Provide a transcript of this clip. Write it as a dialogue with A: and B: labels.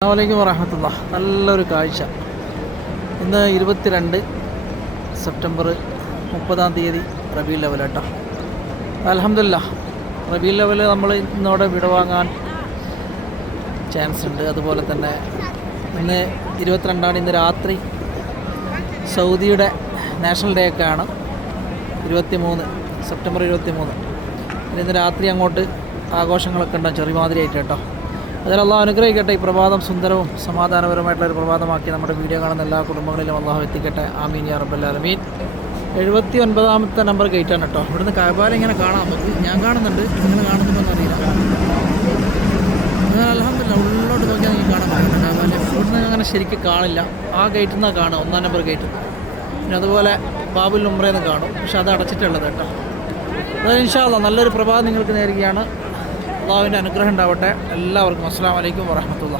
A: അസ്സാമലൈക്കും വറഹമത്തുള്ള നല്ലൊരു കാഴ്ച. ഇന്ന് ഇരുപത്തിരണ്ട് സെപ്റ്റംബർ മുപ്പതാം തീയതി റബി ലെവൽ കേട്ടോ അലഹമില്ല റബി ലെവൽ നമ്മൾ ഇന്നോടെ വിടവാങ്ങാൻ ചാൻസ് ഉണ്ട്. അതുപോലെ തന്നെ ഇന്ന് ഇരുപത്തിരണ്ടാണ് ഇന്ന് രാത്രി. സൗദിയുടെ നാഷണൽ ഡേ ഒക്കെ ആണ്. ഇരുപത്തി മൂന്ന് സെപ്റ്റംബർ ഇരുപത്തി മൂന്ന് ഇന്ന് രാത്രി അങ്ങോട്ട് ആഘോഷങ്ങളൊക്കെ ഉണ്ടാകും ചെറിയ മാതിരിയായിട്ട് കേട്ടോ. അതിൽ അള്ളാഹ് അനുഗ്രഹിക്കട്ടെ. ഈ പ്രഭാതം സുന്ദരവും സമാധാനപരമായിട്ടുള്ള ഒരു പ്രഭാതമാക്കി നമ്മുടെ വീഡിയോ കാണുന്ന എല്ലാ കുടുംബങ്ങളിലും അള്ളാഹു എത്തിക്കട്ടെ. ആമീൻ യാ റബ്ബല്ലാലമീൻ എഴുപത്തി ഒൻപതാമത്തെ നമ്പർ ഗേറ്റാണ് കേട്ടോ. ഇവിടുന്ന് കബാല ഇങ്ങനെ കാണാൻ പറ്റും. ഞാൻ കാണുന്നുണ്ട്. നിങ്ങൾ കാണുന്നുണ്ടോ അറിയില്ല. എന്നാൽ അലഹമില്ല ഉള്ളോട്ട് നോക്കിയാൽ എനിക്ക് കാണാൻ പറ്റില്ല കബാല ഇവിടുന്ന് അങ്ങനെ ശരിക്കും കാണില്ല. ആ ഗേറ്റിൽ നിന്നാണ് കാണുക. ഒന്നാം നമ്പർ ഗേറ്റ് പിന്നെ അതുപോലെ ബാബുൽ ഉംറയെന്ന് കാണും. പക്ഷെ അത് അടച്ചിട്ടുള്ളത് കേട്ടോ. അതായത് ഇൻഷാല്ല നല്ലൊരു പ്രഭാതം നിങ്ങൾക്ക് നേരുകയാണ്. അള്ളാഹുവിന്റെ അനുഗ്രഹം ഉണ്ടാവട്ടെ. എല്ലാവർക്കും അസ്സാം വലൈക്കും വാഹമത്തുള്ള